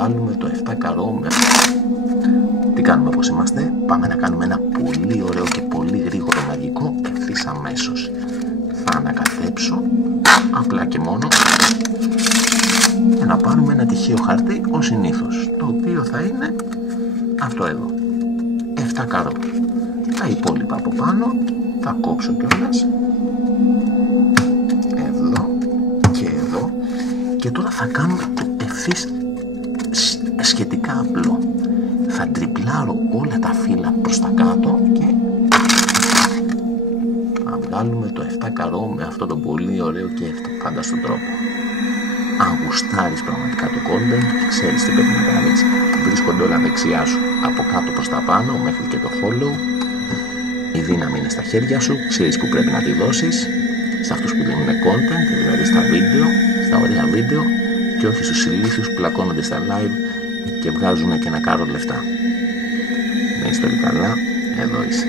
βγάλουμε το 7 καρό. Τι κάνουμε πως είμαστε? Πάμε να κάνουμε ένα πολύ ωραίο και πολύ γρήγορο μαγικό ευθύς αμέσως. Θα ανακατέψω απλά και μόνο να πάρουμε ένα τυχαίο χαρτί ως συνήθως, το οποίο θα είναι αυτό εδώ, 7 καρό. Τα υπόλοιπα από πάνω θα κόψω κιόλας, εδώ και εδώ, και τώρα θα κάνουμε το ευθύς σχετικά απλό. Θα τριπλάρω όλα τα φύλλα προς τα κάτω και θα βγάλουμε το 7 καρό με αυτόν τον πολύ ωραίο και φανταστό τρόπο. Αν γουστάρεις πραγματικά το content, ξέρεις τι πρέπει να κάνεις. Βρίσκονται όλα δεξιά σου, από κάτω προς τα πάνω, μέχρι και το follow. Η δύναμη είναι στα χέρια σου, ξέρεις που πρέπει να τη δώσεις. Σε αυτούς που δίνουν content, δηλαδή στα βίντεο, στα ωραία βίντεο, και όχι στους ηλίθιους που πλακώνονται στα live και βγάζουν και ένα κάρο λεφτά. Να είστε όλοι καλά, εδώ είσαι.